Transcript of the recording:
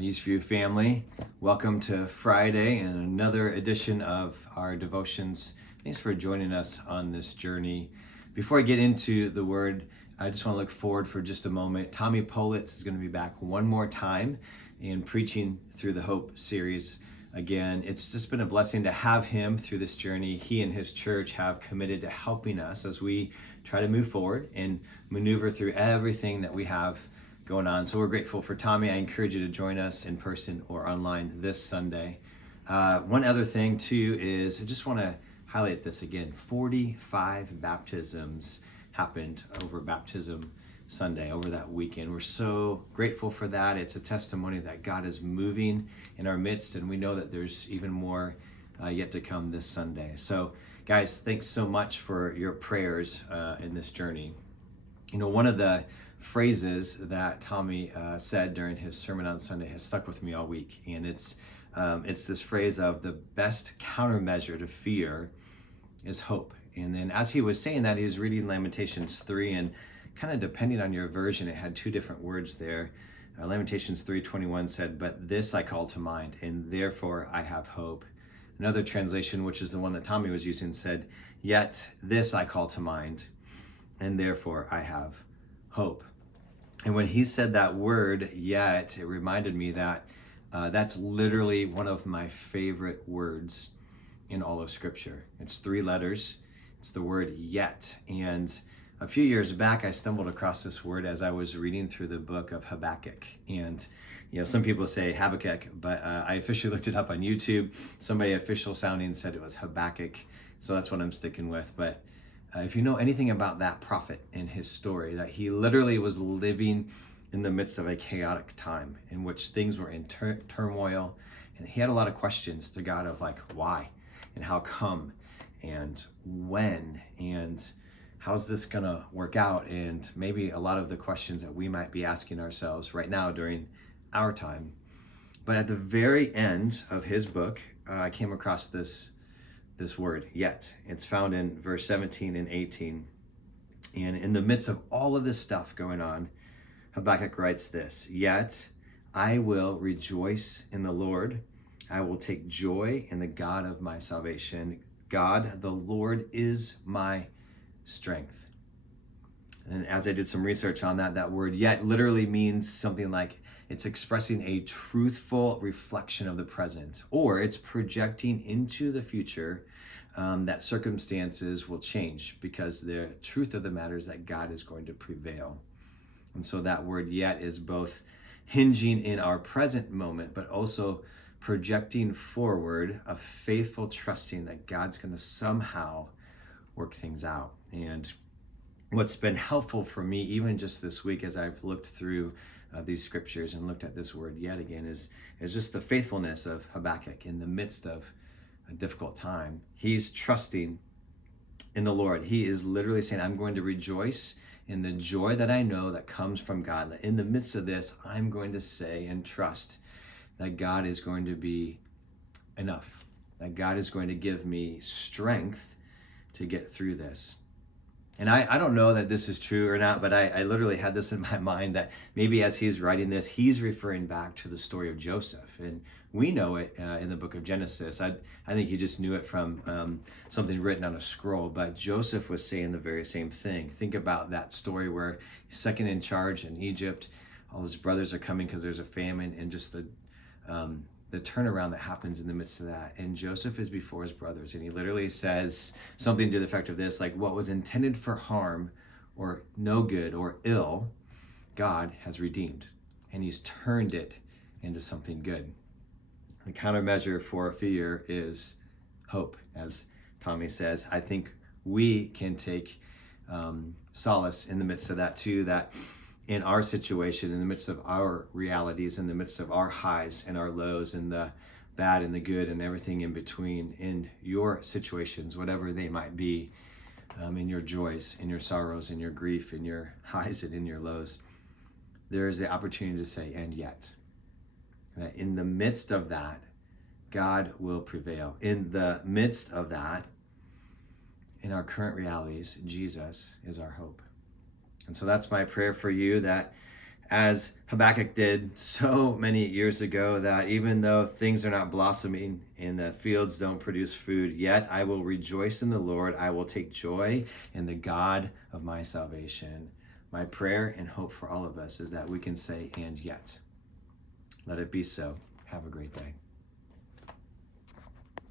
Eastview family, welcome to Friday and another edition of our devotions. Thanks for joining us on this journey. Before I get into the word, I just want to look forward for just a moment. Tommy Politz is going to be back one more time in preaching through the Hope series. Again, it's just been a blessing to have him through this journey. He and his church have committed to helping us as we try to move forward and maneuver through everything that we have going on. So we're grateful for Tommy. I encourage you to join us in person or online this Sunday. One other thing too is I just want to highlight this again. 45 baptisms happened over Baptism Sunday, over that weekend. We're so grateful for that. It's a testimony that God is moving in our midst, and we know that there's even more yet to come this Sunday. So guys, thanks so much for your prayers in this journey. You know, one of the phrases that Tommy said during his sermon on Sunday has stuck with me all week, and it's this phrase of the best countermeasure to fear is hope. And then as he was saying that, he was reading Lamentations 3, and kind of depending on your version, it had two different words there. Lamentations 3:21 said, "But this I call to mind, and therefore I have hope." Another translation, which is the one that Tommy was using, said, "Yet this I call to mind, and therefore I have hope." And when he said that word, yet, it reminded me that that's literally one of my favorite words in all of Scripture. It's 3 letters. It's the word yet. And a few years back, I stumbled across this word as I was reading through the book of Habakkuk. And, you know, some people say Habakkuk, but I officially looked it up on YouTube. Somebody official sounding said it was Habakkuk. So that's what I'm sticking with. But if you know anything about that prophet and his story, that he literally was living in the midst of a chaotic time in which things were in turmoil, and he had a lot of questions to God of like, why and how come and when and how's this gonna work out, and maybe a lot of the questions that we might be asking ourselves right now during our time. But at the very end of his book, I came across this word, yet. It's found in verse 17 and 18. And in the midst of all of this stuff going on, Habakkuk writes this, "Yet I will rejoice in the Lord. I will take joy in the God of my salvation. God, the Lord, is my strength." And as I did some research on that word yet literally means something like it's expressing a truthful reflection of the present, or it's projecting into the future that circumstances will change, because the truth of the matter is that God is going to prevail. And so that word yet is both hinging in our present moment, but also projecting forward a faithful trusting that God's going to somehow work things out. And what's been helpful for me, even just this week as I've looked through these scriptures and looked at this word yet again, is just the faithfulness of Habakkuk in the midst of a difficult time. He's trusting in the Lord. He is literally saying, I'm going to rejoice in the joy that I know that comes from God. In the midst of this, I'm going to say and trust that God is going to be enough, that God is going to give me strength to get through this. And I don't know that this is true or not, but I literally had this in my mind that maybe as he's writing this, he's referring back to the story of Joseph. And we know it in the book of Genesis. I think he just knew it from something written on a scroll, but Joseph was saying the very same thing. Think about that story where he's second in charge in Egypt. All his brothers are coming because there's a famine, and just the turnaround that happens in the midst of that. And Joseph is before his brothers, and he literally says something to the effect of this, like, what was intended for harm or no good or ill, God has redeemed, and he's turned it into something good. The countermeasure for fear is hope, as Tommy says. I think we can take solace in the midst of that too, that in our situation, in the midst of our realities, in the midst of our highs and our lows, and the bad and the good and everything in between, in your situations, whatever they might be, in your joys, in your sorrows, in your grief, in your highs and in your lows, there is the opportunity to say, and yet. That in the midst of that, God will prevail. In the midst of that, in our current realities, Jesus is our hope. And so that's my prayer for you, that as Habakkuk did so many years ago, that even though things are not blossoming and the fields don't produce food, yet I will rejoice in the Lord. I will take joy in the God of my salvation. My prayer and hope for all of us is that we can say, and yet. Let it be so. Have a great day.